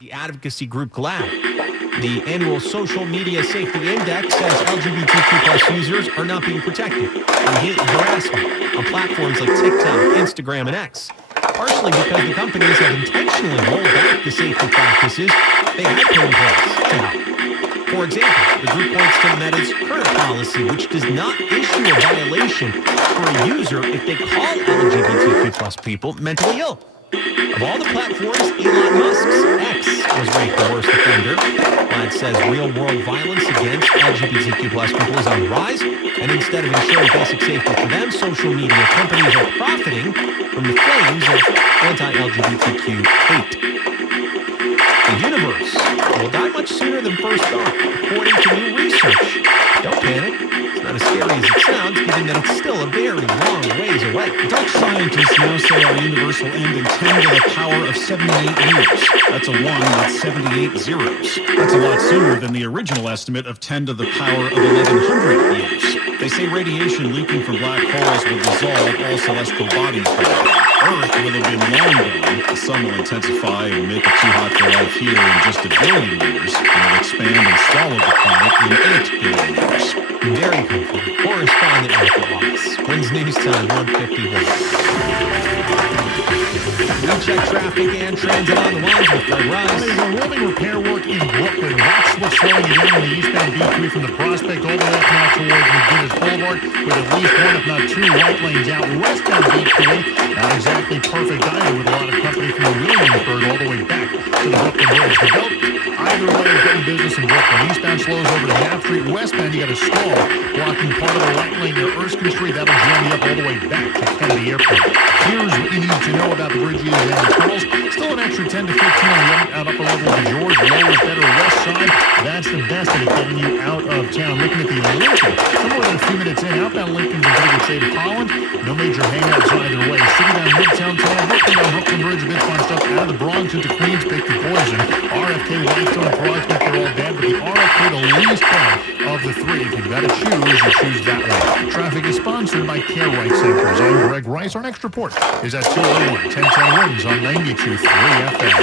The advocacy group GLAAD. The annual Social Media Safety Index says LGBTQ plus users are not being protected from hate and harassment on platforms like TikTok, Instagram, and X, partially because the companies have intentionally rolled back the safety practices they had put in place to help. For example, the group points to Meta's current policy, which does not issue a violation for a user if they call LGBTQ plus people mentally ill. Of all the platforms, Elon Musk's X was ranked the worst offender. GLAAD says real-world violence against LGBTQ plus people is on the rise, and instead of ensuring basic safety for them, social media companies are profiting from the flames of anti-LGBTQ hate. The universe will die much sooner than first thought, according to new research. Don't panic. It's not as scary as it sounds, given that it's still a very long ways away. Dutch scientists now say our universe will end in 10 to the power of 78 years. That's a 1 with 78 zeros. That's a lot sooner than the original estimate of 10 to the power of 1100 years. They say radiation leaking from black holes will dissolve all celestial bodies there. Earth will have been long gone. The sun will intensify and make it too hot for life here in just 1 billion years. And will expand and swallow the planet in 8 billion years. Very comfortable. Correspondent Michael Wallace. Wins News Time 151. We check traffic and transit on the lines with Funrise. There's a rolling repair work in Brooklyn. That's what's slowing you down on the eastbound B3 from the Prospect all the way up now towards McGinnis Boulevard, with at least one, if not two, right lanes out. Westbound B3, not exactly perfect either, with a lot of company from the Williamsburg all the way back to the Brooklyn Bridge. The belt, either way, is getting business in Brooklyn. Eastbound slows over to Half Street. Westbound, you got a stall blocking part of the right lane near Erskine Street. That'll jam you up all the way back to Kennedy Airport. Here's what you need to know about the bridge used in the tunnels. Still an extra 10 to 15 on the upper level of the George. Low is better west side. That's the best of it getting you out of town. Looking at the Lincoln, no more than a few minutes in. Outbound Lincoln's in pretty good shape. Holland, no major hang-ups either way. City down Midtown Tunnel, Brooklyn down Brooklyn Bridge, a bit bunched up out of the Bronx into Queens, pick your poison. RFK, Whitestone, and Prospect, they're all bad, but the RFK, the least bad of the three. If you've got to choose, you choose that one. Traffic is sponsored by Care Right Centers. I'm Greg Rice. Our next report is at 201 1010 Wins on 92.3 FM.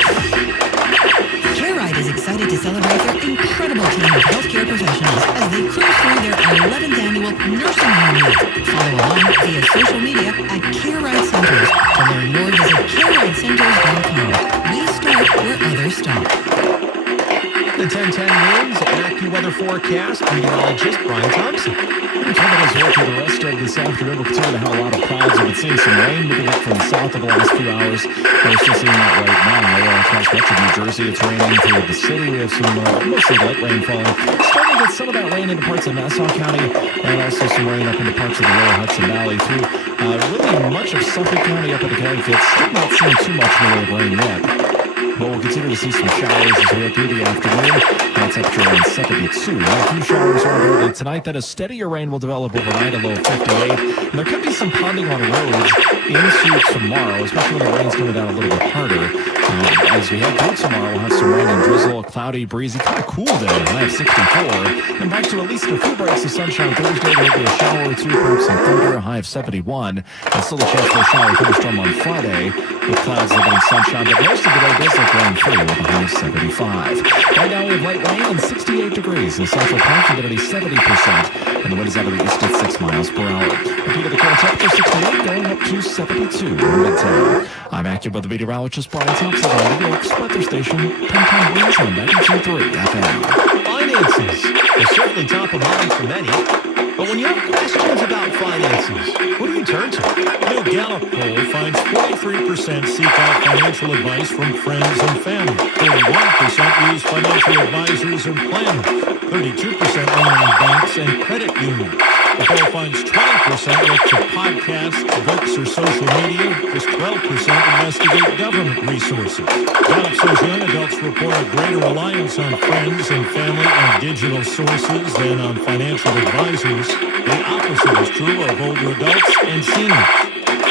CareRide is excited to celebrate their incredible team of healthcare professionals as they cruise through their 11th annual nursing home week. Follow along via social media at CareRide Centers. To learn more, visit careridecenters.com. We start where others stop. The 1010 Wins AccuWeather forecast, meteorologist Brian Thompson. Temperatures well through the rest of this afternoon. We'll continue to have a lot of clouds. We've been seeing some rain moving up from the south over the last few hours. We're still seeing that right now across much of New Jersey. It's raining through the city. We have some mostly light rain falling. Starting to get some of that rain into parts of Nassau County and also some rain up into parts of the lower Hudson Valley through really much of Suffolk County up into Connecticut. Still not seeing too much in the way of rain yet. But we'll continue to see some showers as we head through the afternoon. High temperature around 72. A few showers around early tonight. Then a steadier rain will develop overnight, a low of 58. And there could be some ponding on roads into tomorrow, especially when the rain's coming down a little bit harder. As we head through tomorrow, we'll have some rain and drizzle, a cloudy, breezy, kind of cool day, high of 64. And back to at least a few breaks of sunshine Thursday. There will be a shower or two, perhaps some thunder, a high of 71. And still a chance for a shower thunderstorm on Friday with clouds limiting sunshine. But most of the day does look rain-free with a high of 75. Right now we have light rain and 68 degrees in Central Park, humidity 70%. And the wind is out of the east at 6 miles per hour. The peak of the current temperature 68 going up to 72 in Midtown. I'm AccuWeather meteorologist Brian Thompson on New York's weather station, 1010 Wins on 92.3 FM. Finances are certainly top of mind for many. But when you have questions about finances, who do you turn to? A new Gallup poll finds 43% seek out financial advice from friends and family. 31% use financial advisors and planners. 32% lean on banks and credit unions. The poll finds 20% look to podcasts, books, or social media. Just 12% investigate government resources. Gallup says young adults report a greater reliance on friends and family and digital sources than on financial advisors. The opposite is true of older adults and seniors.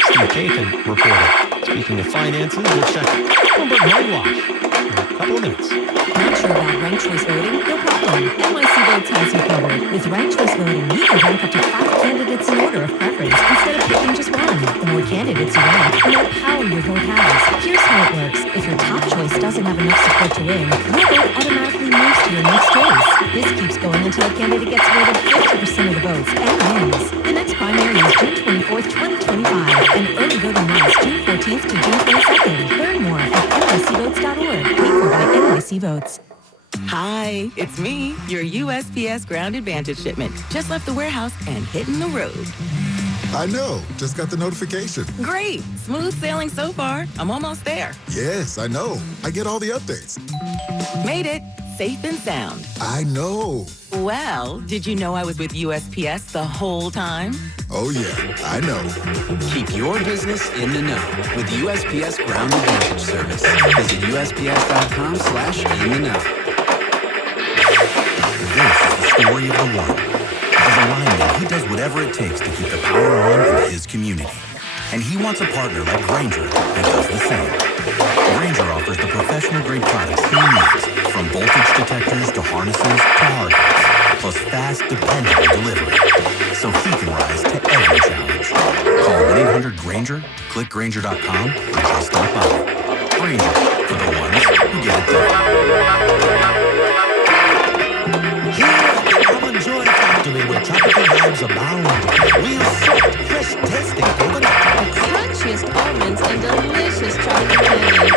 Steve Kathan reported. Speaking of finances, we'll check Bloomberg Money Watch in a couple of minutes. Not sure about ranked choice voting? No problem. NYC Votes has you covered. With ranked choice voting, you can rank up to 5 candidates in order of preference instead of picking just one. The more candidates you rank, the more power your vote has. Here's how it works. If your top choice doesn't have enough support to win, your vote automatically moves to your next choice. This keeps going until a candidate gets more than 50% of the votes and wins. The next primary is June 24th, 2025, and early voting runs June 14th to June 22nd. Learn more at nycvotes.org. Paid for by NYC Votes. Hi, it's me, your USPS Ground Advantage shipment. Just left the warehouse and hitting the road. I know. Just got the notification. Great. Smooth sailing so far. I'm almost there. Yes, I know. I get all the updates. Made it. Safe and sound. I know. Well, did you know I was with USPS the whole time? Oh, yeah. I know. Keep your business in the know with USPS Ground Advantage Service. Visit USPS.com/in-the-know. This is the story of the one. As a lineman, he does whatever it takes to keep the power on in his community. And he wants a partner like Grainger that does the same. Grainger offers the professional-grade products he needs, from voltage detectors to harnesses to hard hats, plus fast, dependable delivery, so he can rise to every challenge. Call 1-800-GRAINGER, click Grainger.com, or just stop by. Grainger, for the ones who get it done. Joy Factory where tropical vibes abound. Real soft, fresh tasting coconut. The crunchiest almonds and delicious chocolate candy.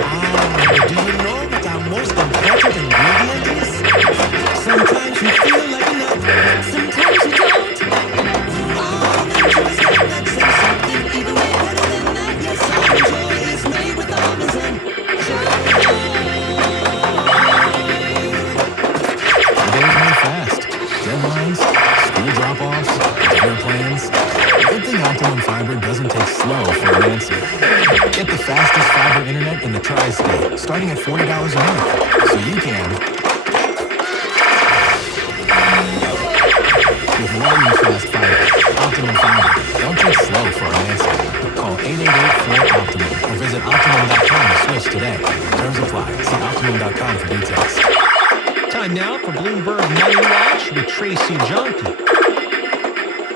But do you know what our most important ingredient is? Sometimes you feel like a nut. Sometimes you don't. Joy's got that same something, either way better than that. Yes, almond joy is made with almonds and joy. The days move fast. Deadlines, school drop-offs, dinner plans. Good thing Optimum Fiber doesn't take slow for an answer. Get the fastest fiber internet in the tri-state, starting at $40 a month, so you can. With lightning fast fiber, Optimum Fiber, don't take slow for an answer. Call 888-4-OPTIMUM or visit Optimum.com to switch today. Terms apply. See Optimum.com for details. Time now for Bloomberg Money Watch with Tracy Jonke.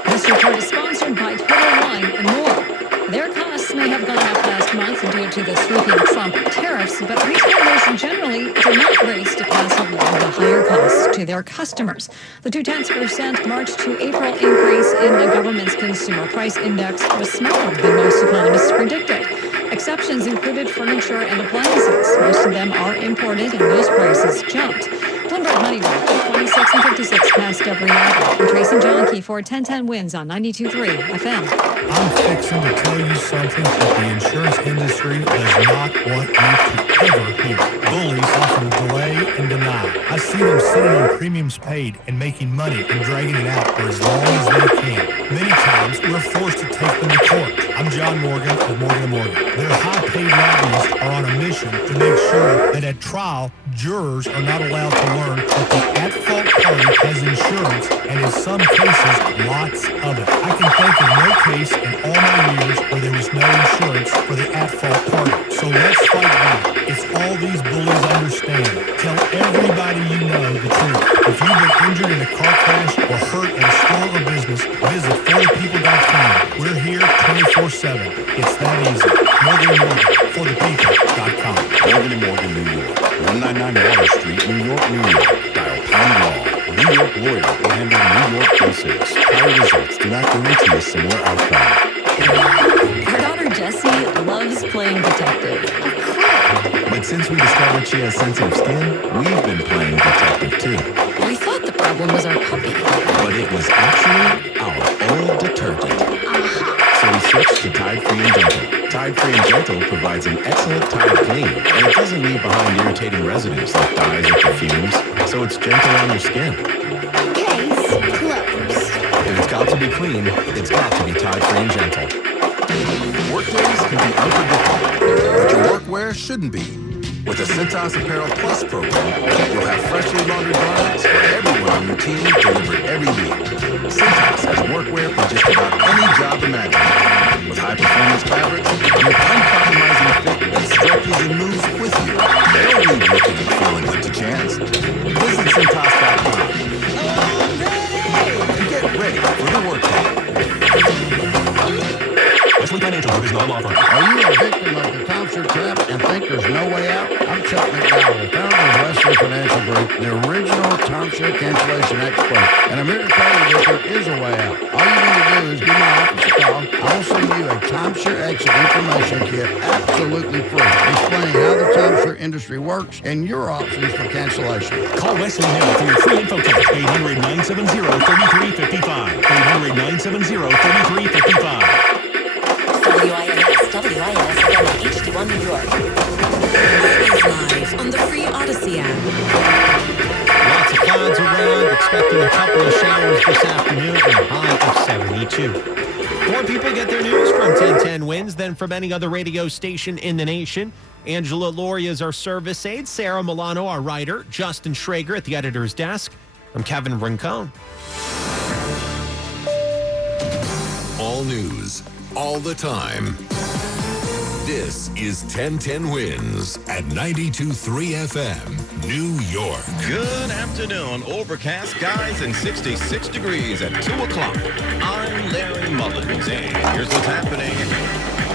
This report is sponsored by Total Wine and more. Their costs may have gone up last month due to the sweeping Trump tariffs, but retailers generally do not race to pass along the higher costs to their customers. The 0.2% March to April increase in the government's consumer price index was smaller than most economists predicted. Exceptions included furniture and appliances. Most of them are imported, and those prices jumped. Bloomberg Money Watch, 26 and 56 past every hour. I'm Tracy Jonke for 1010 Wins on 92.3 FM. I'm fixing to tell you something that the insurance industry does not want you to ever hear. Bullies often delay and deny. I see them sitting on premiums paid and making money and dragging it out for as long as they can. Many times, we're forced to take them to court. I'm John Morgan of Morgan & Morgan. Their high-paid lobbyists are on a mission to make sure that at trial, jurors are not allowed to learn that the at-fault party has insurance, and in some cases, lots of it. I can think of no case in all my years where there was no insurance for the at-fault party. So let's fight back. It's all these bullies understand. Tell everybody you know the truth. If you've been injured in a car crash or hurt at a store or business, visit forthepeople.com. We're here 24/7. It's that easy. Morgan & Morgan, forthepeople.com. Morgan & Morgan, New York. 199 Water Street, New York, New York. Dial pound law. New York lawyer will handle New York cases. Prior results do not guarantee a similar outcome. Our daughter Jessie loves playing detective. But since we discovered she has sensitive skin, we've been playing detective too. We thought the problem was our puppy. But it was actually our old detergent. So we switched to Tide Free and Gentle. Tide Free and Gentle provides an excellent Tide clean, and it doesn't leave behind irritating residues like dyes or perfumes, so it's gentle on your skin. Case closed. If it's got to be clean, it's got to be Tide Free and Gentle. Workdays can be unpredictable, but your workwear shouldn't be. With the Cintas Apparel Plus program, you'll have freshly laundered garments for everyone on your team delivered every week. Cintas has workwear for just about any job imaginable. With high-performance fabrics and with uncompromising fit that stretches and moves with you. Don't leave looking and feeling good to chance. Visit Cintas.com and get ready for the workday. Wesley Financial Group is not a law firm. Are you a victim of the concert trap and think there's no way out? I'm Chuck McDonald. Financial Group, the original timeshare cancellation expert. And I'm here to tell you that there is a way out. All you need to do is give my office a call. I will send you a timeshare exit information kit absolutely free, explaining how the timeshare industry works and your options for cancellation. Call Wesley now for your free info kit. 800-970-3355. 800-970-3355. WINS FM at HD1 New York. Always live on the free Odyssey app. Lots of clouds around, expecting a couple of showers this afternoon and a high of 72. More people get their news from 1010 Wins than from any other radio station in the nation. Angela Laurie is our service aide, Sarah Milano, our writer, Justin Schrager at the editor's desk. I'm Kevin Rincon. All news, all the time. This is 1010 Wins at 92.3 FM, New York. Good afternoon. Overcast skies and 66 degrees at 2 o'clock. I'm Larry Mullins, and here's what's happening.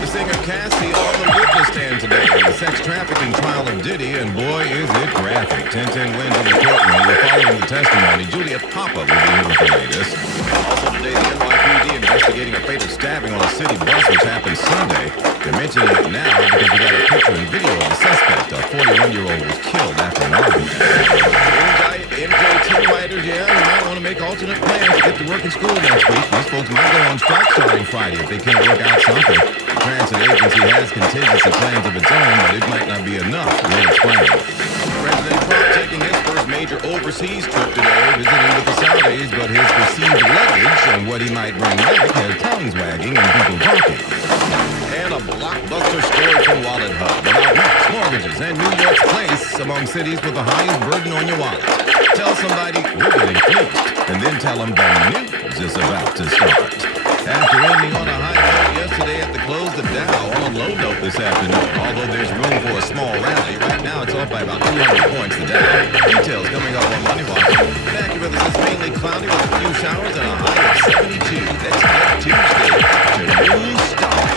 The singer Cassie on the witness stand today in the sex trafficking trial of Diddy, and boy, is it graphic. 1010 Wins in the courtroom. We're following the testimony. Juliet Papa will be here with the latest. Also today, the NYPD investigating a fatal stabbing on a city bus which happened Sunday. They're mentioning it now because we got a picture and video of the suspect. A 41-year-old was killed after an argument. MJ team writers, yeah, you might want to make alternate plans to get to work in school next week. These folks might go on strike starting Friday if they can't work out something. The transit agency has contingency plans of its own, but it might not be enough. We'll explain. President Trump taking his first major overseas trip today, visiting with the Saudis, but his perceived luggage and what he might bring back has tongues wagging and people talking. And a blockbuster story from Wallet Hub about rents, mortgages, and New York's place among cities with the highest burden on your wallet. Tell somebody we're getting fleeced, and then tell them the news is about to start. After ending on a high note yesterday at the close, the Dow on a low note this afternoon. Although there's room for a small rally, right now it's off by about 200 points. The Dow. Details coming up on Money Watch. AccuWeather says mainly cloudy with a few showers and a high of 72. Let's get Tuesday to New Start.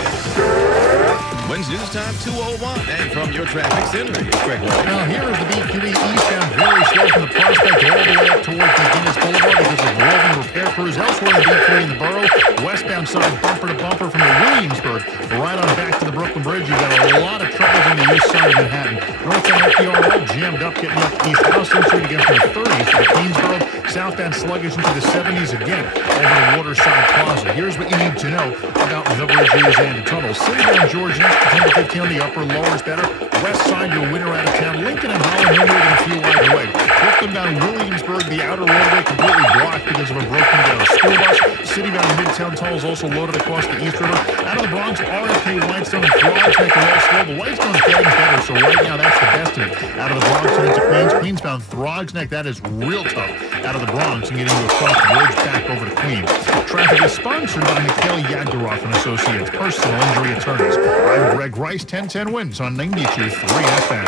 When's news time? 2:01. And from your traffic center, it's Greg Roy. Now here is the BQE eastbound, very slow from the Prospect all the way up towards McGinnis Boulevard because of roving repair crews elsewhere in the BQE in the borough. Westbound side bumper to bumper from the Williamsburg right on back to the Brooklyn Bridge. You've got a lot of troubles on the east side of Manhattan. Northbound FDR all jammed up, getting up East Houston Street again from the 30s to the Queensboro. Southbound sluggish into the 70s again over the Waterside Plaza. Here's what you need to know about the bridges and the tunnels. Citybound George next to 10 to 15 on the upper, lower is better. West side, your winner out of town. Lincoln and Holland, no more than a few wide away. Brooklyn bound Williamsburg, the outer roadway completely blocked because of a broken down school bus. City bound Midtown tunnels also loaded across the East River. Out of the Bronx, RFK, Whitestone, and Thrives make it all slow. The Whitestone's getting better, so right now that's the best of it. Out of the Bronx and into Queens. Queens bound Throgs Neck, that is real tough. Out of the Bronx and getting you across the bridge back over to Queens. Traffic is sponsored by Mikhail Yagdaroff and Associates, personal injury attorneys. I'm Greg Rice, 1010 Wins on 92.3 FM.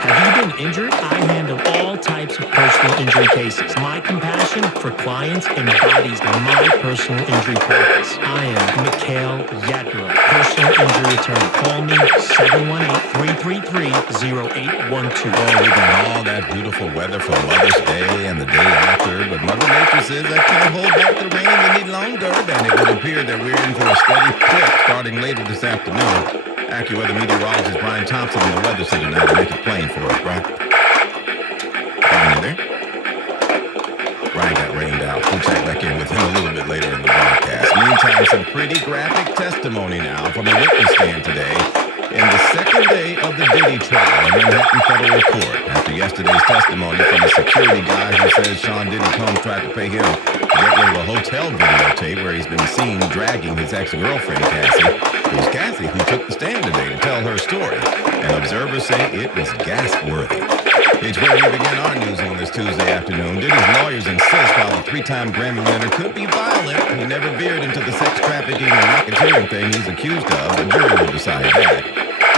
Have you been injured? I handle all types of personal injury cases. My compassion for clients embodies my personal injury practice. I am Mikhail Yadro, personal injury attorney. Call me 718-333-0812. Oh, we got all that beautiful weather for Mother's Day and the day after, but Mother Nature says that can't hold back the rain any longer, and it would appear that we're in for a steady clip starting later this afternoon. AccuWeather meteorologist Brian Thompson in the Weather Center now to make it plain for us, Brian. Brian, you there? Brian got rained out. We'll check back in with him a little bit later in the broadcast. Meantime, some pretty graphic testimony now from the witness stand today in the second day of the Diddy trial in Manhattan Federal Court. After yesterday's testimony from a security guy who says Sean Diddy Combs tried to pay him to get rid of a hotel videotape where he's been seen dragging his ex-girlfriend, Cassie. It was Cassie who took the stand today to tell her story, and observers say it was gasp-worthy. It's where we begin our news on this Tuesday afternoon. Diddy's lawyers insist while the three-time Grammy winner could be violent, he never veered into the sex trafficking and racketeering thing he's accused of. The jury will decide that.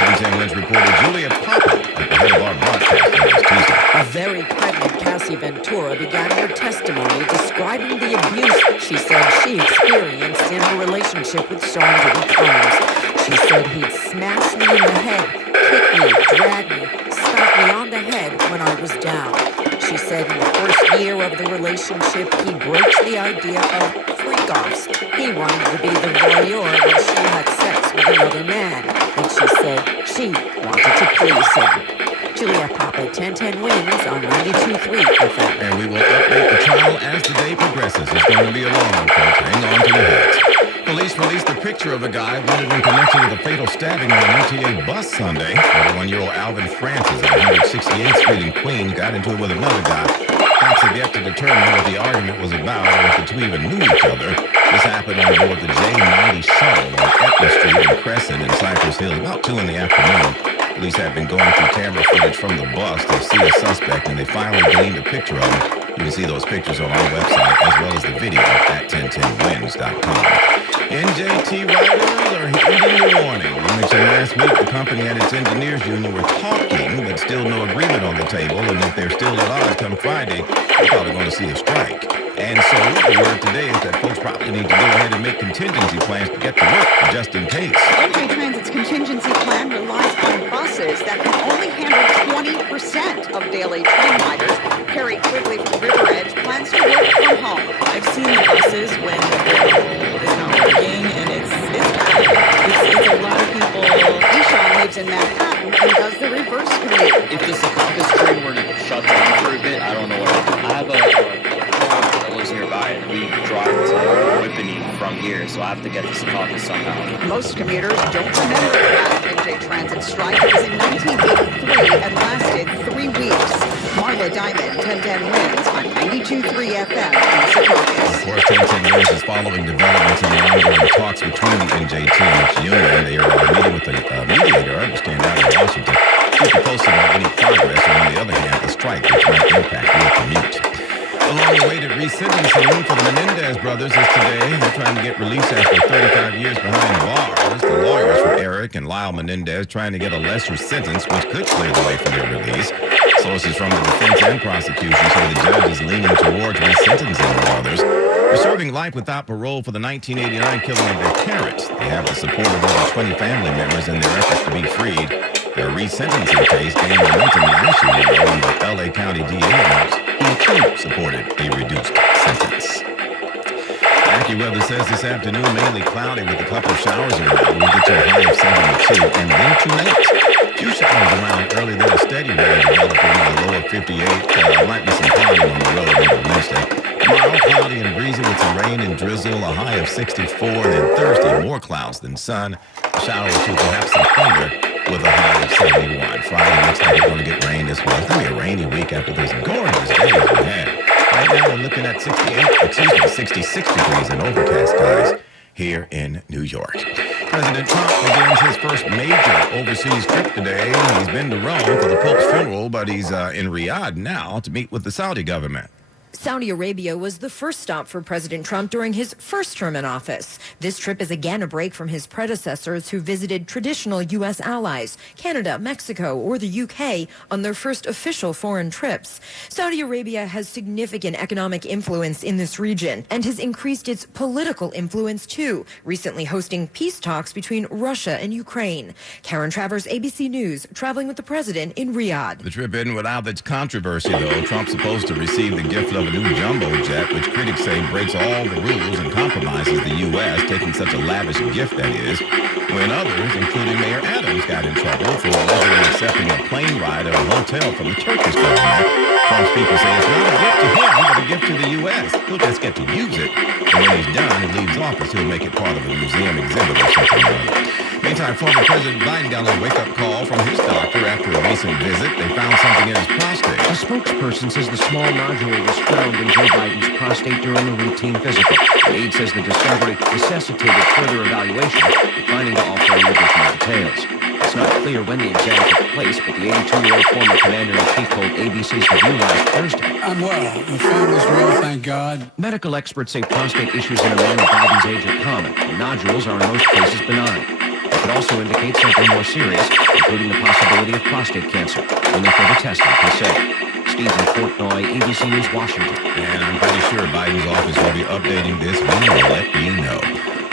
1010 Wins reporter Juliet Papa at the head of our broadcast on this Tuesday. A very pregnant Cassie Ventura began her testimony describing the abuse she said she experienced in her relationship with Sean Diddy Combs. She said he'd smash me in the head, kick me, drag me, slap me me on the head when I was down. She said in the first year of the relationship, he broached the idea of freak-offs. He wanted to be the voyeur while she had sex with another man. And she said she wanted to please him. Juliet Papa, 1010 wins on 92.3 FM. And we will update the trial as the day progresses. It's going to be a long one, folks. Hang on to the hats. Police released a picture of a guy wanted in connection with a fatal stabbing on an MTA bus Sunday. 41-year-old Alvin Francis at 168th Street in Queens got into it with another guy. Cops have yet to determine what the argument was about or if the two even knew each other. This happened on board the J90 shuttle on Etna Street in Crescent in Cypress Hills about 2 in the afternoon. Police have been going through camera footage from the bus to see a suspect, and they finally gleaned a picture of him. You can see those pictures on our website as well as the video at 1010wins.com. NJT riders are heeding the warning. We mentioned last week the company and its engineers union were talking, but still no agreement on the table, and if they're still at odds come Friday, we're probably going to see a strike. And so the word today is that folks probably need to go ahead and make contingency plans to get to work just in case. NJ Transit's contingency plan relies on buses that can only handle 20% of daily train riders. Carrie Quigley from River Edge plans to work from home. I've seen the buses when the bill is not working, and it's bad. It's a lot of people. Eshawn lives in Manhattan and does the reverse commute. If the Secaucus train were to shut down for a bit, I don't know what I'd do. I have a that lives nearby, and we drive to Whippany from here, so I have to get to Secaucus somehow. Most commuters don't remember the last NJ Transit strike. It was in 1983 and lasted 3 weeks. Marla Diamond, 1010 wins on 92.3 FM in Secaucus. Of course, 1010 Wins is following developments in the ongoing talks between the NJT and its union. They are meeting with a mediator, I understand, out in Washington. Keep you posted on any progress, or on the other hand, the strike, which might impact your commute. The long-awaited resentencing for the Menendez brothers is today. They're trying to get released after 35 years behind bars. The lawyers for Eric and Lyle Menendez trying to get a lesser sentence, which could clear the way for their release. Sources from the defense and prosecution say the judge is leaning towards resentencing the brothers. They're serving life without parole for the 1989 killing of their parents. They have the support of over 20 family members in their efforts to be freed. Their resentencing case gained momentum last year when the L.A. County DA announced he too supported a reduced sentence. AccuWeather says this afternoon mainly cloudy with a couple showers around. We'll get to a high of 72 and then tonight. Few showers around early, then a steady rain developing a low of 58. Might be some clouding on the road maybe Wednesday. Tomorrow, cloudy and breezy with some rain and drizzle, a high of 64. Then Thursday, more clouds than sun. A shower or two, perhaps some thunder, with a high of 71. Friday looks like it's going to get rain as well. It's going to be a rainy week after those gorgeous days we had. Right now, we're looking at 66 degrees and overcast skies here in New York. President Trump begins his first major overseas trip today. He's been to Rome for the Pope's funeral, but he's in Riyadh now to meet with the Saudi government. Saudi Arabia was the first stop for President Trump during his first term in office. This trip is again a break from his predecessors who visited traditional U.S. allies, Canada, Mexico, or the U.K. on their first official foreign trips. Saudi Arabia has significant economic influence in this region and has increased its political influence too, recently hosting peace talks between Russia and Ukraine. Karen Travers, ABC News, traveling with the president in Riyadh. The trip isn't without its controversy, though. Trump's supposed to receive the gift of a new jumbo jet, which critics say breaks all the rules and compromises the U.S., taking such a lavish gift, that is, when others, including Mayor Adams, got in trouble for allegedly accepting a plane ride at a hotel from the Turkish government. Trump's people say it's not a gift to him, but a gift to the U.S. He'll just get to use it, and when he's done and leaves office, he'll make it part of a museum exhibit or something like that. Meantime, former President Biden got a wake-up call from his doctor after a recent visit. They found something in his prostate. A spokesperson says the small nodule was found in Joe Biden's prostate during a routine physical. The aide says the discovery necessitated further evaluation, declining to offer any additional details. It's not clear when the exam took place, but the 82-year-old former commander-in-chief told ABC's The View last Thursday. I'm well. The family's well, thank God. Medical experts say prostate issues in a man of Biden's age are common, and nodules are in most cases benign. It could also indicate something more serious, including the possibility of prostate cancer. Only further testing can say. Stephen Portnoy, ABC News, Washington. And I'm pretty sure Biden's office will be updating this. We will let you know.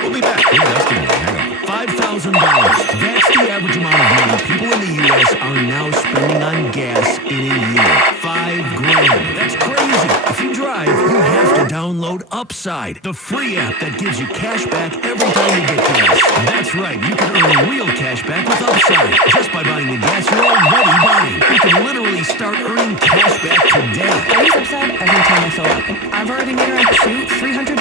We'll be back in just a minute. Hang on. $5,000. That's the average amount of money people in the U.S. are now spending on gas in a year. $5,000. That's crazy. If you drive, you have to download Upside, the free app that gives you cash back every time you get gas. That's right. You can earn real cash back with Upside just by buying the gas you're already buying. You can literally start earning cash back today. I use Upside every time I fill up. I've already made around $300.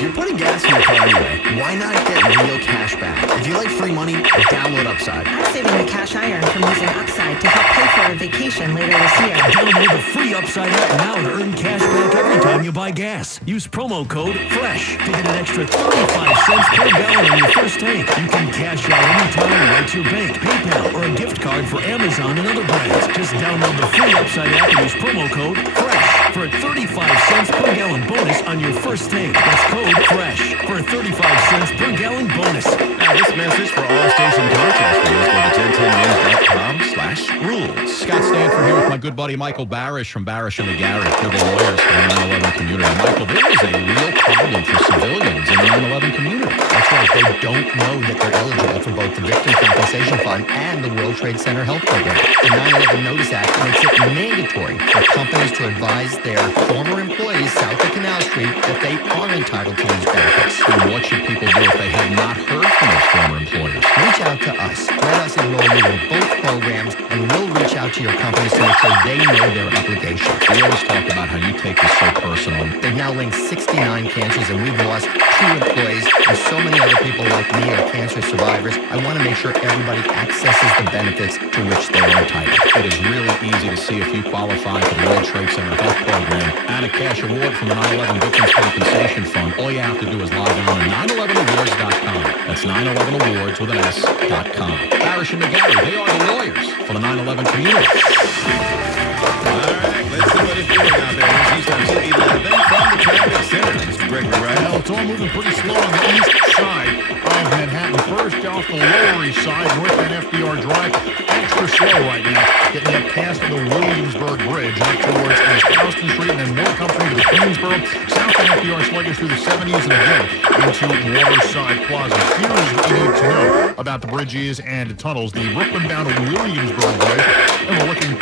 You're putting gas in your car anyway. Why not get real cash back? If you like free money, download Upside. I'm saving the cash I earn from using Upside to help pay for a vacation later this year. Download the free Upside app now to earn cash back every time you buy gas. Use promo code FRESH to get an extra 35 cents per gallon on your first tank. You can cash out anytime right to your bank, PayPal, or a gift card for Amazon and other brands. Just download the free Upside app and use promo code FRESH for a 35 cents per gallon bonus on your first tank. That's code FRESH for a 35 cents per gallon bonus. Now, this message for all station contest winners, go to 1010news.com/rules. Scott Stanford here with my good buddy Michael Barish from Barish and the Garrett. They're the lawyers for the 9/11 community. Michael, there is a real problem for civilians in the 9/11 community. That's right. They don't know that they're eligible for both the Victim Compensation Fund and the World Trade Center Health Program. The 9/11 Notice Act makes it mandatory for companies to advise their former employees south of Canal Street that they are entitled to these benefits. And what should people do if they have not heard from those former employers? Reach out to us. Let us enroll you in both programs, and we'll reach out to your companies to make sure they know their obligation. We always talk about how you take this so personal. They've now linked 69 cancers, and we've lost 2 employees, and so many other people like me are cancer survivors. I want to make sure everybody accesses the benefits to which they are entitled. It is really easy to see if you qualify for the World Trade Center Health Program and a cash award from the 9/11 Victims Compensation Fund. All you have to do is log on to 911awards.com. That's 911awards with an S.com. Barish and McGarry, they are the lawyers for the 9/11 community. All right, let's see what it's doing out there. Here's Houston 11 from the traffic center. Mr. Gregory Wright. Well, it's all moving pretty slow on the east side of Manhattan. First off the Lower East Side, north on FDR Drive. Extra slow right now, getting up past the Williamsburg Bridge, up towards East Houston Street, and then more company to the Queensboro. South on FDR sluggish through the 70s and again into Waterside Plaza. Here's what you need to know about the bridges and tunnels. The Brooklyn-bound Williamsburg Bridge, and we're looking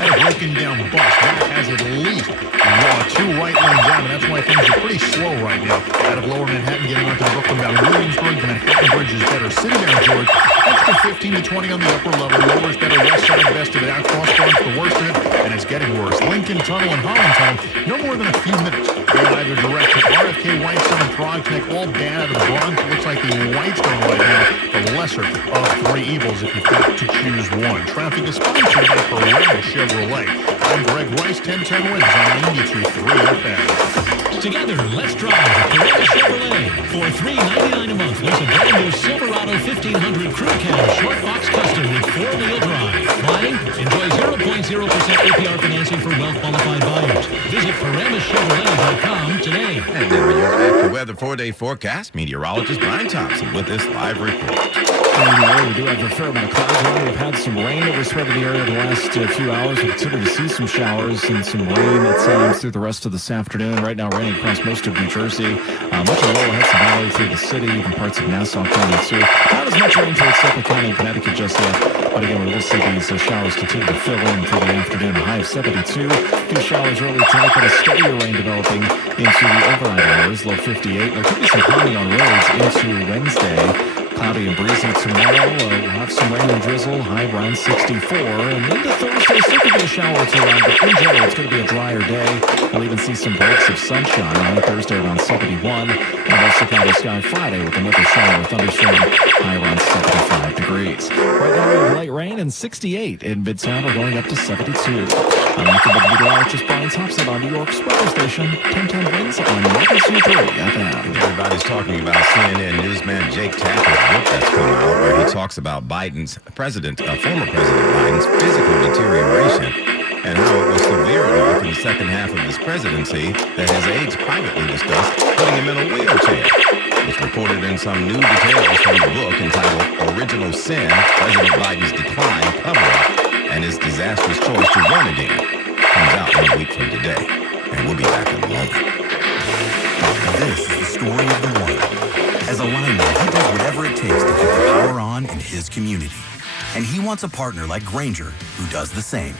at a broken down bus. That has at least 2 right lanes out, and that's why things are pretty slow right now. Out of Lower Manhattan, getting onto the Brooklyn-bound Williamsburg, the Manhattan Bridge is better. City-bound George, extra 15 to 20 on the upper level. Lower's better, west side, best of it out. Crossbrook's the worst of it, and it's getting worse. Lincoln Tunnel and Holland Tunnel, no more than a few minutes. They're either direction. RFK, Whitestone, and Prague Connect, all bad out of the Bronx. It looks like the Whitestone right now, the lesser of 3 evils if you've got to choose one. Traffic is sponsored by Ferrari Chevrolet. I'm Greg Rice, 1010 wins on 92.3 FM. Together, let's drive a Ferrari Chevrolet. For $399 a month, lease a brand new Silverado 1500 Crew Cab Short Box Custom with 4-wheel drive. Flying? Enjoy 0.0% APR financing for well-qualified buyers. Visit FerrariChevrolet.com today. And there are your AccuWeather 4-day forecast. Meteorologist Brian Thompson with this live report. We do have a fair amount of clouds around. We've had some rain overspread in the area the last few hours. We continue to see some showers and some rain at times through the rest of this afternoon. Right now, raining across most of New Jersey, much of the lower Hudson Valley through the city, even parts of Nassau County too. Not as much rain towards Suffolk County and Connecticut just yet, but again, we will see these showers continue to fill in through the afternoon. A high of 72. A few showers early tonight, but a steadier rain developing into the overnight hours. Low 58. There could be some cloudy on roads into Wednesday. Cloudy and breezy tomorrow. We'll have some rain and drizzle, high around 64. And into Thursday, still could be a shower or two around, but in general, it's going to be a drier day. We'll even see some breaks of sunshine on Thursday around 71. And also cloudy sky Friday with another shower or thunderstorm, high around 75 degrees. Right now, we have light rain and 68 in Midtown. We're going up to 72. I'm Michael Meteorologist Brian Thompson on New York's weather station, 1010 wins on 92.3 FM. Everybody's talking about CNN newsman Jake Tapper's book that's come out, where he talks about Biden's former President Biden's physical deterioration and how it was severe enough in the second half of his presidency that his aides privately discussed putting him in a wheelchair. It's reported in some new details from the book entitled Original Sin, President Biden's Decline Cover-Up, and his disastrous choice to run again. Comes out 1 week from today, and we'll be back in a moment. This is the story of the one. As a lion on in his community. And he wants a partner like Grainger who does the same.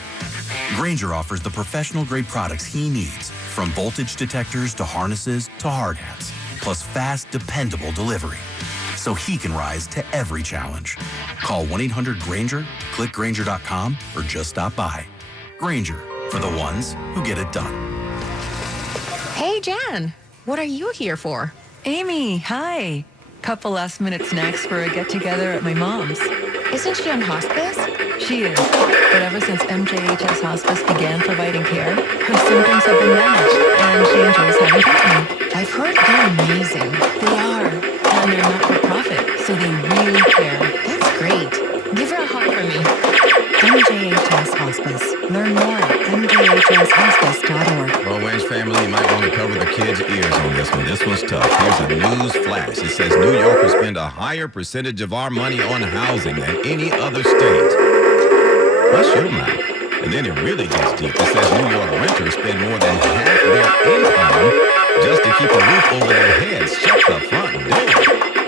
Grainger offers the professional-grade products he needs, from voltage detectors to harnesses to hard hats, plus fast, dependable delivery, so he can rise to every challenge. Call 1-800-GRAINGER, click Grainger.com, or just stop by. Grainger, for the ones who get it done. Hey, Jan, what are you here for? Amy, hi. Couple last-minute snacks for a get-together at my mom's. Isn't she on hospice? She is, but ever since MJHS Hospice began providing care, her symptoms have been managed, and she enjoys having company. I've heard they're amazing. They are, and they're not-for-profit, so they really care. That's great. Give her a hug for me. MJHS Hospice. Learn more at mjhshospice.org. Well, Wedge family, you might want to cover the kids' ears on this one. This one's tough. Here's a news flash. It says New Yorkers spend a higher percentage of our money on housing than any other state. Hush your mouth. And then it really gets deep. It says New York renters spend more than half their income just to keep a roof over their heads. Shut the front door.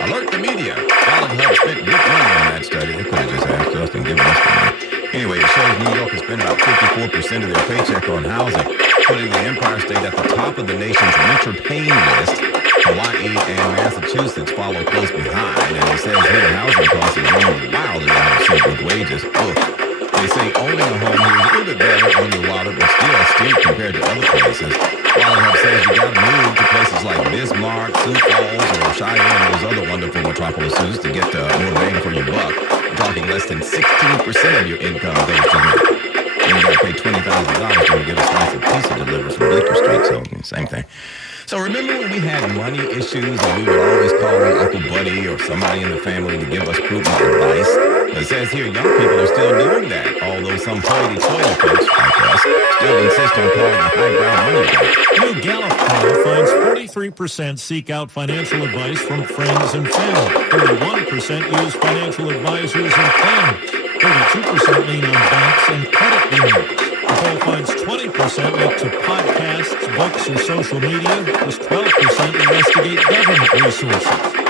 Alert the media. Solid Hub spent big money on that study. They could have just asked us and given us the money. Anyway, it shows New Yorkers spend about 54% of their paycheck on housing, putting the Empire State at the top of the nation's renter paying list. Hawaii and Massachusetts follow close behind, and it says here housing costs have grown wildly out of sync with wages. Ugh. They say owning a home here is a little bit better on your wallet, but still steep compared to other places. Wallet Hub says you gotta move to places like Bismarck, Sioux Falls, or Cheyenne, and those other wonderful metropolises to get more bang for your buck. We're talking less than 16% of your income goes to rent. Then you gotta pay $20,000 to get a slice of pizza delivered from Bleecker Street, so same thing. So remember when we had money issues and we would always call on Uncle Buddy or somebody in the family to give us prudent advice? Well, it says here young people are still doing that, although some hoity-toity folks like us still insist on calling a highbrow money back. New Gallup poll finds 43% seek out financial advice from friends and family. 31% use financial advisors and planners. 32% lean on banks and credit unions. The poll finds 20% look to podcasts, books, or social media, plus 12% investigate government resources.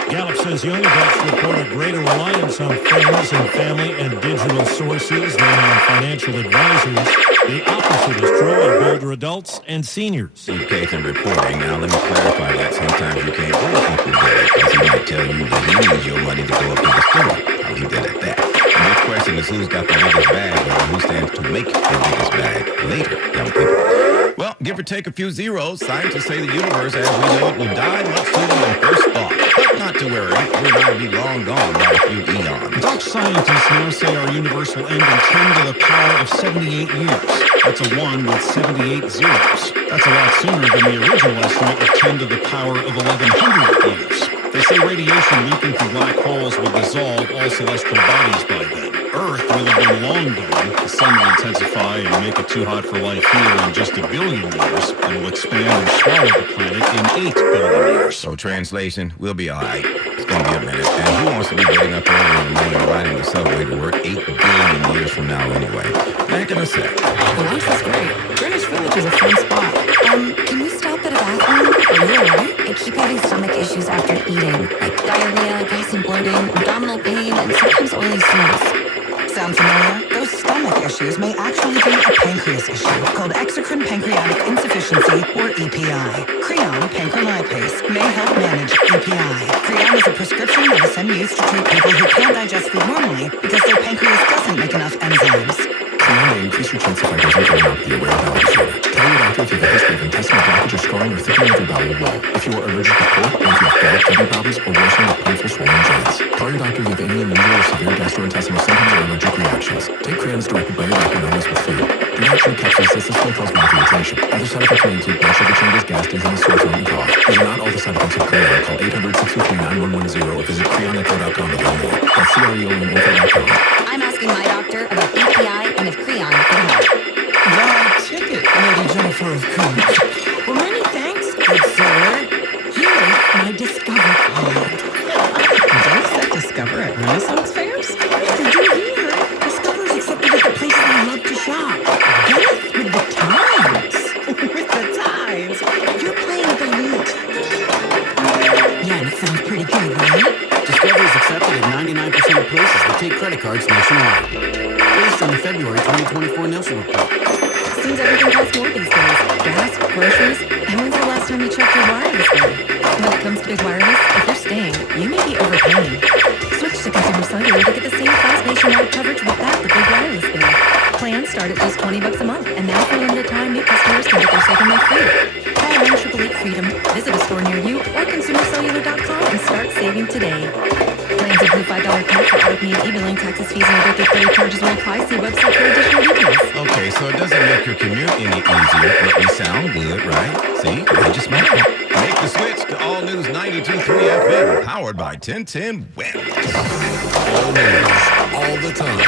Gallup says young adults report a greater reliance on friends and family and digital sources than on financial advisors. The opposite is true of older adults and seniors. Steve Kathan reporting. Now, let me clarify that. Sometimes you can't go to Uncle Buddy because he might tell you that he needs your money to go up to the store. I'll leave that at that. The big question is who's got the biggest bag or who stands to make the biggest bag later, young people. Well, give or take a few zeros, scientists say the universe as we know it will die much sooner than first thought. But not to worry, we might be long gone by a few eons. Dutch scientists now say our universe will end in 10 to the power of 78 years. That's a 1 with 78 zeros. That's a lot sooner than the original estimate of 10 to the power of 1100 years. They say radiation leaking from black holes will dissolve all celestial bodies by then. Earth will have been long gone. The sun will intensify and make it too hot for life here in just 1 billion years, and will expand and swallow the planet in 8 billion years. So translation, we'll be all right. It's going to be a minute. And who wants to be getting up early in the morning riding the subway to work 8 billion years from now anyway? Back in a sec. The lunch was great. Greenwich Village is a fun spot. Can we stop at a bathroom? Are you alright? I keep having stomach issues after eating, like diarrhea, gas and bloating, abdominal pain, and sometimes oily stools. Sound familiar? Those stomach issues may actually be a pancreas issue called exocrine pancreatic insufficiency, or EPI. Creon pancrelipase may help manage EPI. Creon is a prescription medicine used to treat people who can't digest food normally because their pancreas doesn't make enough enzymes. Creon may increase your chance of fibrosis and cardiomyopathy or rare bowel disorder. Tell your doctor if you have a history of intestinal blockage or scarring or thickening of your bowel wall, if you are allergic to pork, or if you have bowel kidney problems or worsening of painful swollen joints. Tell your doctor if you have any unusual or severe gastrointestinal symptoms or allergic reactions. Take Creon as directed by your doctor and always with food. Do not chew capsules as this may cause mouth irritation. Other side effects may include blood sugar changes, gas, dizziness, sore throat, and cough. These are not all the side effects of Creon. Call 800-623-9110 or visit creoninfo.com to learn more. That's creoninfo.com. I'm asking my doctor about EPI and if Creon can help. Your ticket, Lady Jennifer of Coons. Well, many thanks, good sir. Here's my Discover card. Don't set Discover at Renaissance fairs? They do here. Discover's accepted at the places I love to shop. Get with the times. With the times? You're playing the lute. Yeah, and it sounds pretty good, right? Discover is accepted at 99% of places that take credit cards nationwide. Based on the February 2024 Nielsen report. Seems everything costs more these days. Gas, groceries, and when's the last time you checked your wireless bill? When it comes to big wireless, if you're staying, you may be overpaying. Switch to Consumer Cellular to get the same fast nationwide coverage without the big wireless bill. Plans start at just $20 a month, and now for a limited time, new customers can get their second month free. Call 1-888-FREEDOM, visit a store near you, or consumercellular.com and start saving today. Plans include $5 credit for auto pay and e-billing, taxes, fees, and other third-party charges will apply. See website for additional details. Okay, so it doesn't make your commute any easier, but we sound good, right? See? I just might make the switch to all news 92.3 FM, powered by 1010 Wins. All news, all the time.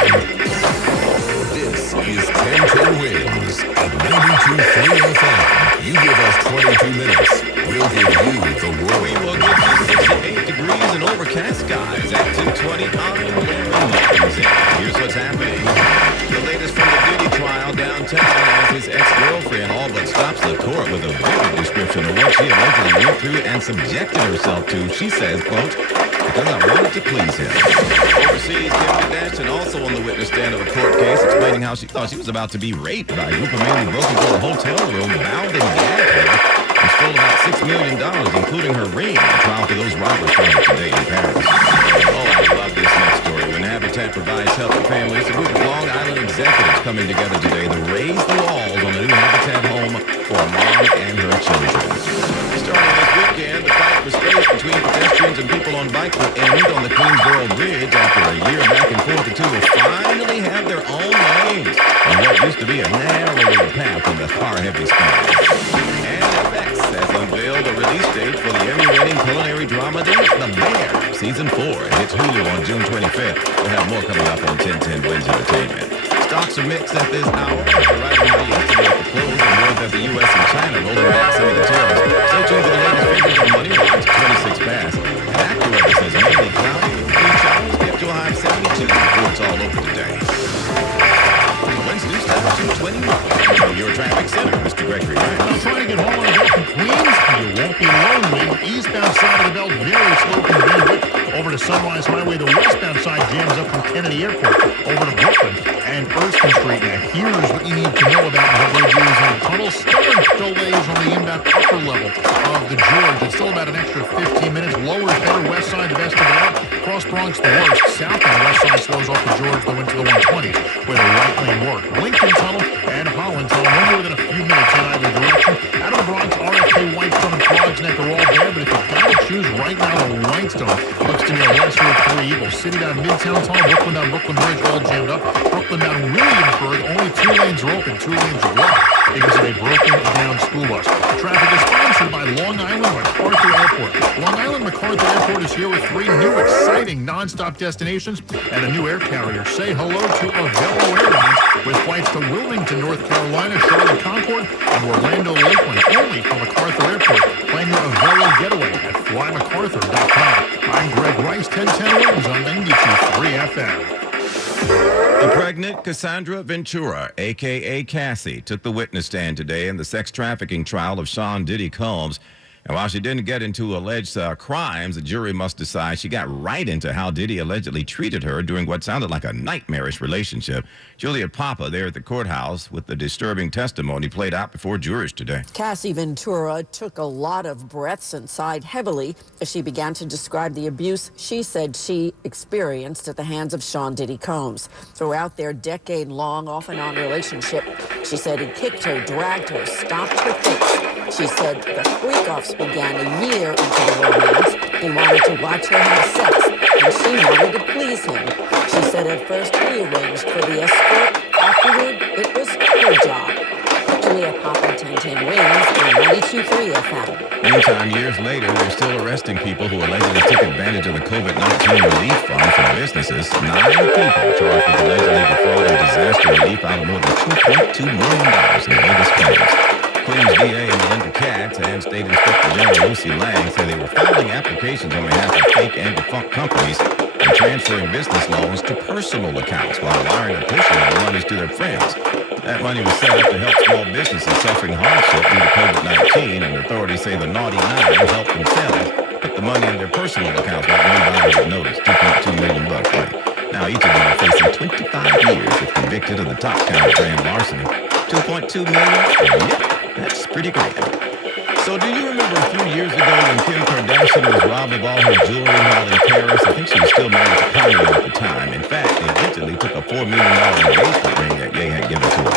This is 1010 Wins at 92.3 FM. You give us 22 minutes, we'll give you the world. We will give you 68 degrees and overcast skies at 2:20 on Larry Martin's. Here's what's happening. The latest from the Diddy trial downtown as his ex-girlfriend all but stops the court with a vivid description of what she allegedly went through and subjected herself to. She says, quote, because I wanted to please him. Overseas, Kim Kardashian also on the witness stand of a court case explaining how she thought she was about to be raped by a group of men who broke into a hotel room, bound and gagged her, and stole about $6 million, including her ring. The trial for those robbers started today in Paris. Oh, I love this next story. When Habitat provides help to families, a group of Long Island executives coming together today to raise the walls on the new Habitat home for a mom and her children. Starting this weekend, the fight for space between pedestrians and people on bikes will end on the Queensboro Bridge after a year back and forth. The two will finally have their own lanes on what used to be a narrow little path in the car-heavy span. And FX has unveiled a release date for the Emmy-winning culinary drama The Bear, Season 4. It hits Hulu on June 25th. We'll have more coming up on 1010 Wins Entertainment. Stocks are mixed at this hour. Right now, yesterday at the close, and word that the U.S. and China rolling back some of the tariffs. Stay tuned for the latest figures on Money Watch, 26 past. And AccuWeather says mainly cloudy, clean showers, get to a high of 72 before it's all over today. News Time 221. From your traffic center, Mr. Gregory. I'm trying to get home on the belt from Queens. You won't be lonely. Eastbound side of the belt, very slow from Greenwich over to Sunrise Highway. The westbound side jams up from Kennedy Airport over to Brooklyn and Erskine Street. Now, here's what you need to know about the bridges and tunnels. Stubborn delays on the inbound upper level of the George. It's still about an extra 15 minutes. Lower is better. West side, the best of it out. Cross Bronx, the worst. Southbound west side slows off the George, though into the 120s where the right lane works. Lincoln Tunnel and Holland Tunnel, no more than a few minutes in either direction. Out of the Bronx, RFK, Whitestone, and Frog's Neck are all there, but if you've got to choose right now, the Whitestone looks to be a lesser of three evils. City down Midtown Tunnel, Brooklyn down Brooklyn Bridge, all jammed up. Brooklyn down Williamsburg, only 2 lanes are open, 2 lanes are locked because of a broken down school bus. Traffic is sponsored by Long Island MacArthur Airport. Long Island MacArthur Airport is here with 3 new exciting non-stop destinations and a new air carrier. Say hello to Avello Airlines with flights to Wilmington, North Carolina, Charlotte Concord, and Orlando Lakeland, only from MacArthur Airport. Plan your Avello getaway at flymacarthur.com. I'm Greg Rice, 1010 Wins on 92.3 FM. The pregnant Cassandra Ventura, a.k.a. Cassie, took the witness stand today in the sex trafficking trial of Sean Diddy Combs. And while she didn't get into alleged crimes, the jury must decide she got right into how Diddy allegedly treated her during what sounded like a nightmarish relationship. Julia Papa there at the courthouse with the disturbing testimony played out before jurors today. Cassie Ventura took a lot of breaths and sighed heavily as she began to describe the abuse she said she experienced at the hands of Sean Diddy Combs. Throughout their decade-long off-and-on relationship, she said he kicked her, dragged her, stomped her face. She said the freak-offs began a year into the romance. He wanted to watch her have sex, and she wanted to please him. She said at first he arranged for the escort. Afterward, it was her job. Julia Papa, 1010 Wins on 92.3 FM. Meantime, years later, they're still arresting people who allegedly took advantage of the COVID-19 relief fund for businesses. 9 people charged with allegedly defrauding disaster relief out of more than $2.2 million in bogus claims. Queens DA Melinda Katz and State Inspector General Lucy Lang say they were filing applications on behalf of fake and defunct companies and transferring business loans to personal accounts while wiring a portion of the monies to their friends. That money was set up to help small businesses suffering hardship due to COVID-19, and authorities say the naughty 9 helped themselves put the money in their personal accounts like nobody would notice. $2.2 million, right? Now, each of them are facing 25 years if convicted of the top count of grand larceny. 2.2 million? Yep, that's pretty grand. So do you remember a few years ago when Kim Kardashian was robbed of all her jewelry while in Paris? I think she was still married to Kanye at the time. In fact, they allegedly took a $4 million engagement ring that Ye had given to her.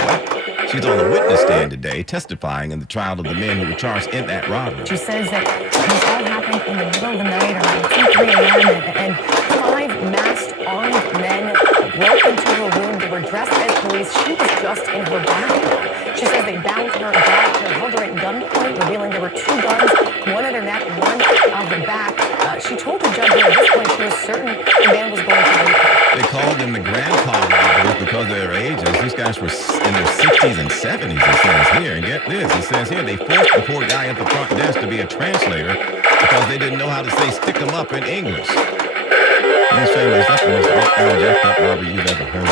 She's on the witness stand today testifying in the trial of the men who were charged in that robbery. She says that this all happened in the middle of the night around 2, 3 a.m. and 5 masked armed men broke into her room. They were dressed as police. She was just in her bathroom. She says they bound her back and held her at gunpoint, revealing there were 2 guns, one at her neck, one on her back. She told the judge that at this point she was certain the man was going to rape her. They called them the grandpa robbers because of their ages. These guys were in their 60s and 70s, it says here. And get this, it says here, they forced the poor guy at the front desk to be a translator because they didn't know how to say stick 'em up in English. These families, that's the most jacked up robbery you've ever heard.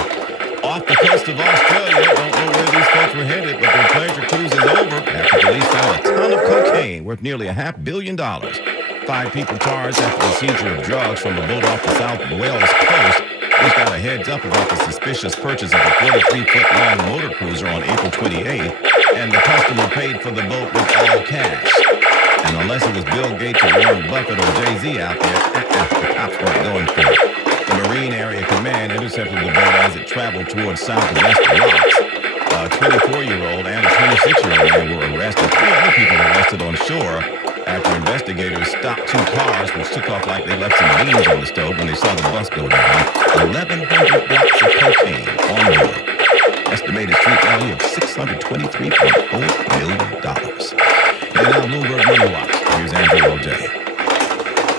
Off the coast of Australia, don't know where these folks were headed, but their pleasure cruise is over after police found a ton of cocaine worth nearly $500 million. 5 people charged after the seizure of drugs from a boat off the South Wales coast, which got a heads up about the suspicious purchase of a 43-foot-long motor cruiser on April 28th, and the customer paid for the boat with all cash. And unless it was Bill Gates or Warren Buffett or Jay-Z out there, the cops weren't going for it. The Marine Area Command intercepted the boat as it traveled towards southwest rocks. A 24-year-old and a 26-year-old man were arrested. 3 other people arrested on shore after investigators stopped 2 cars, which took off like they left some beans on the stove when they saw the bus go down. 1,100 blocks of cocaine on board. Estimated street value of $623.4 million. And now Bloomberg Money Watch. Here's Andrew O'Day.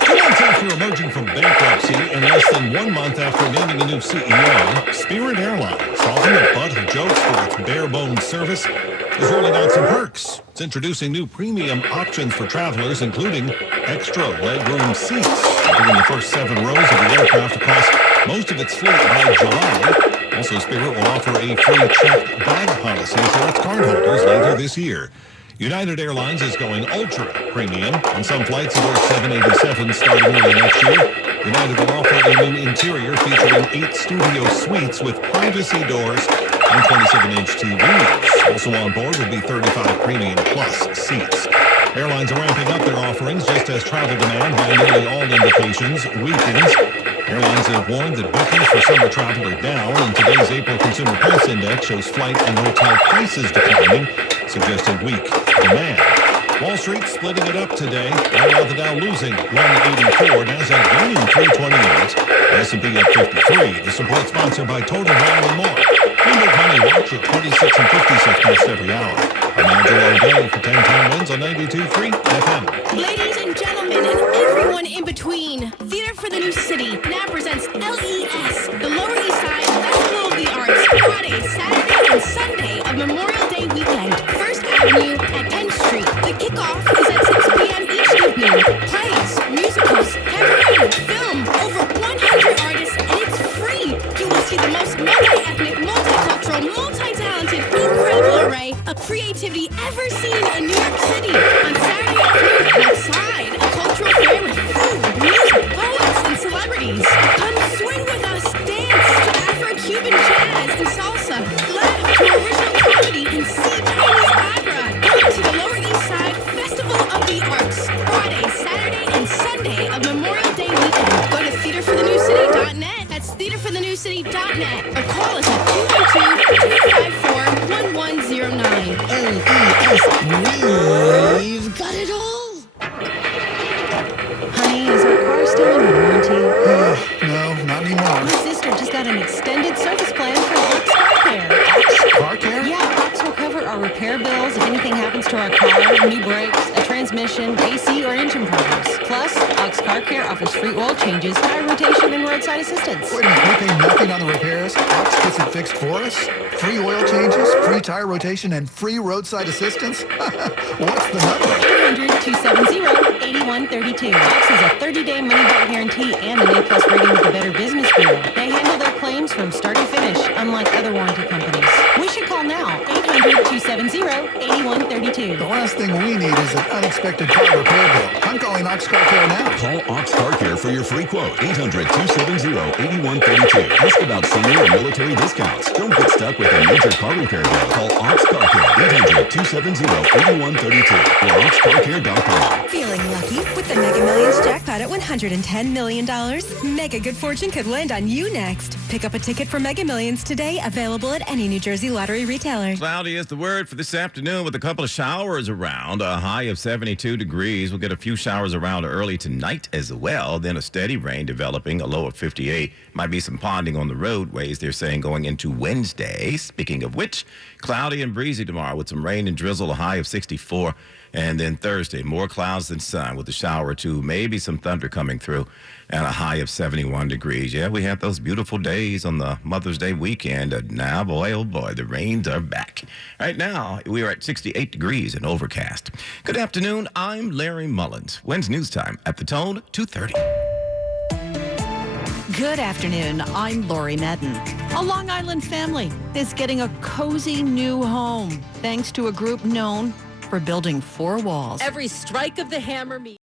2 months after emerging from bankruptcy and less than 1 month after naming a new CEO, Spirit Airlines, often the butt of jokes for its bare-bones service, is rolling out some perks. It's introducing new premium options for travelers, including extra legroom seats, in the first 7 rows of the aircraft across most of its fleet by July. Also, Spirit will offer a free checked bag policy for its cardholders later this year. United Airlines is going ultra premium on some flights aboard 787 starting early next year. United will offer a new interior featuring 8 studio suites with privacy doors and 27-inch TVs. Also on board will be 35 Premium Plus seats. Airlines are ramping up their offerings just as travel demand, by nearly all indications, weakens. Airlines have warned that bookings for summer travel are down, and today's April Consumer Price Index shows flight and hotel prices declining, suggesting weak demand. Wall Street splitting it up today. While the Dow losing 184, Nasdaq gaining 328, S&P up 53. The support sponsored by Total Wine and More. Bloomberg Money Watch at 26 and 56 past every hour. I'm Andrew O'Day for 10 Wins on 92.3 FM. Ladies and gentlemen, and everyone in between, Theater for the New City now presents LES, the Lower East Side Festival of the Arts, Friday, Saturday, and Sunday of Memorial Day weekend, First Avenue at 10th Street. The kickoff is at 6 p.m. each evening. Plays, musicals, cabaret, film, over 100 artists, and it's free. You will see the most multi-ethnic, multicultural, multi-talented, incredible array of creativity ever seen in New York City. On Saturday afternoon, outside, a cultural fair with food, music, poets, and celebrities. Come swing with us, dance to Afro-Cuban jazz and salsa, laugh to original comedy, and see Chinese opera. Come to the Lower East Side Festival of the Arts, Friday, Saturday, and Sunday of Memorial Day weekend. Go to theaterforthenewcity.net. That's theaterforthenewcity.net. Or call us at 212-254-1109. LES, we've got it all. Honey, is our car still in warranty? No, not anymore. My sister just got an extended service plan from Ox Car Care. Ox Car Care? Yeah, Ox will cover our repair bills if anything happens to our car, new brakes, a transmission, AC, or engine problems. Plus, Ox Car Care offers free oil changes, tire rotation, and roadside assistance. Wait a minute, we pay nothing on the repairs? Ox gets it fixed for us? Free oil changes, free tire rotation, and free roadside assistance? What's the number? 800-270-8132. Ox is a 30-day money-back guarantee and an A-plus rating with the Better Business Bureau. They handle their claims from start to finish, unlike other warranty companies. We should call now. 800-270-8132. The last thing we need is an unexpected car repair bill. I'm calling Ox Car Care now. Call Ox Car Care for your free quote. 800-270-8132. Ask about senior and military discounts. Don't get stuck with a major car repair bill. Call Ox Car Care. 800-270-8132 or oxcarcare.com. Feeling lucky? With the Mega Millions jackpot at $110 million, Mega Good Fortune could land on you next. Pick up a ticket for Mega Millions today, available at any New Jersey lottery retailer. Cloudy is the word for this afternoon with a couple of showers around. A high of 72 degrees. We'll get a few showers around early tonight as well. Then a steady rain developing, a low of 58. Might be some ponding on the roadways, they're saying, going into Wednesday. Speaking of which, cloudy and breezy tomorrow with some rain and drizzle, a high of 64. And then Thursday, more clouds than sun with a shower or two, maybe some thunder coming through, and a high of 71 degrees. Yeah, we had those beautiful days on the Mother's Day weekend. And now, boy, oh boy, the rains are back. Right now, we are at 68 degrees and overcast. Good afternoon. I'm Larry Mullins. When's news time? At the Tone, 2:30. Good afternoon. I'm Lori Medden. A Long Island family is getting a cozy new home thanks to a group known for building four walls. Every strike of the hammer means